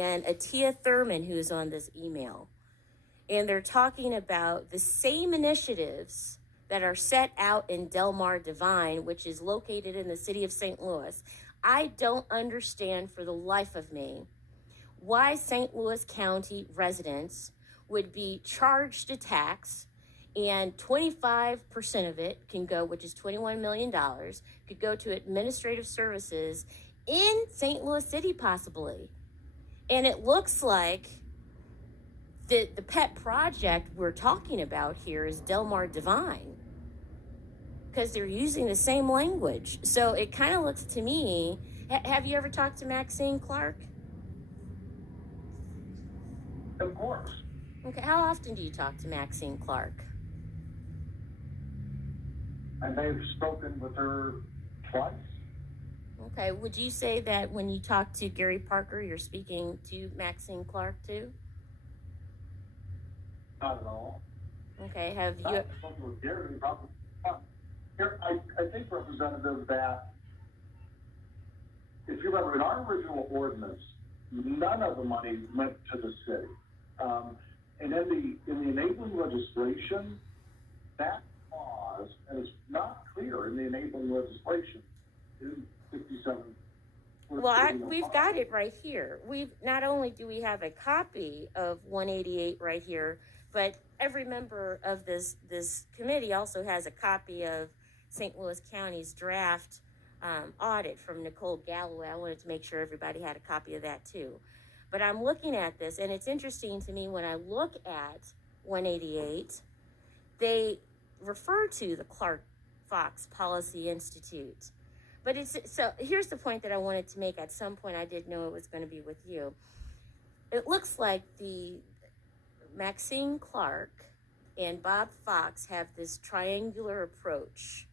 and Atia Thurman, who is on this email. And they're talking about the same initiatives that are set out in Delmar Divine, which is located in the city of St. Louis. I don't understand for the life of me why St. Louis County residents would be charged a tax and 25% of it can go, which is $21 million, could go to administrative services in St. Louis City possibly. And it looks like the pet project we're talking about here is Delmar Divine, because they're using the same language. So it kind of looks to me, have you ever talked to Maxine Clark? Of course. Okay, how often do you talk to Maxine Clark? I may have spoken with her twice. Okay, would you say that when you talk to Gary Parker, you're speaking to Maxine Clark too? Not at all. Okay, have you? I've spoken with Gary. I think, Representative, that if you remember, in our original ordinance, none of the money went to the city. And in the enabling legislation, that clause, and it's not clear in the enabling legislation, in 57. Well, we've got it right here. We've not only do we have a copy of 188 right here, but every member of this committee also has a copy of St. Louis County's draft audit from Nicole Galloway. I wanted to make sure everybody had a copy of that too. But I'm looking at this, and it's interesting to me when I look at 188, they refer to the Clark Fox Policy Institute. But so here's the point that I wanted to make. At some point, I didn't know it was going to be with you. It looks like the Maxine Clark and Bob Fox have this triangular approach.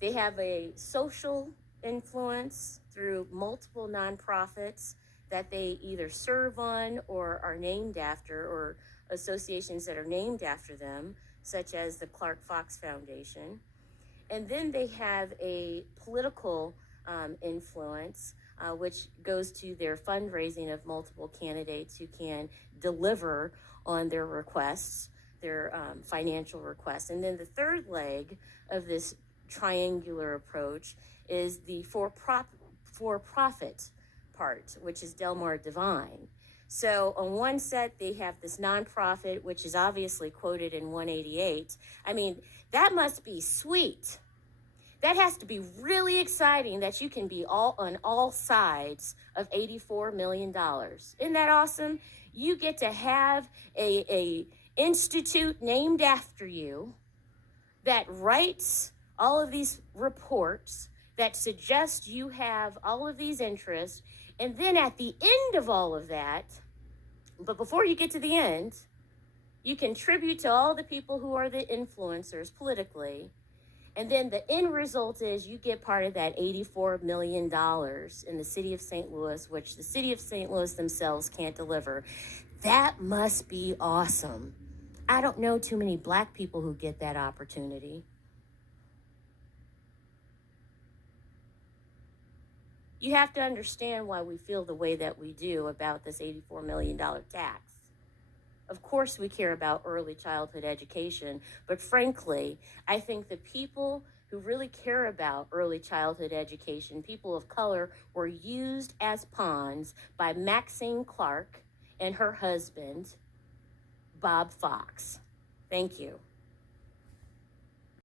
They have a social influence through multiple nonprofits that they either serve on or are named after, or associations that are named after them, such as the Clark Fox Foundation. And then they have a political influence, which goes to their fundraising of multiple candidates who can deliver on their requests, their financial requests. And then the third leg of this triangular approach is the for-profit part, which is Delmar Divine. So on one set, they have this nonprofit, which is obviously quoted in 188. I mean, that must be sweet. That has to be really exciting that you can be on all sides of $84 million. Isn't that awesome? You get to have a institute named after you that writes all of these reports that suggest you have all of these interests. And then at the end of all of that, but before you get to the end, you contribute to all the people who are the influencers politically. And then the end result is you get part of that $84 million in the city of St. Louis, which the city of St. Louis themselves can't deliver. That must be awesome. I don't know too many Black people who get that opportunity. You have to understand why we feel the way that we do about this $84 million tax. Of course, we care about early childhood education, but frankly, I think the people who really care about early childhood education, people of color, were used as pawns by Maxine Clark and her husband, Bob Fox. Thank you.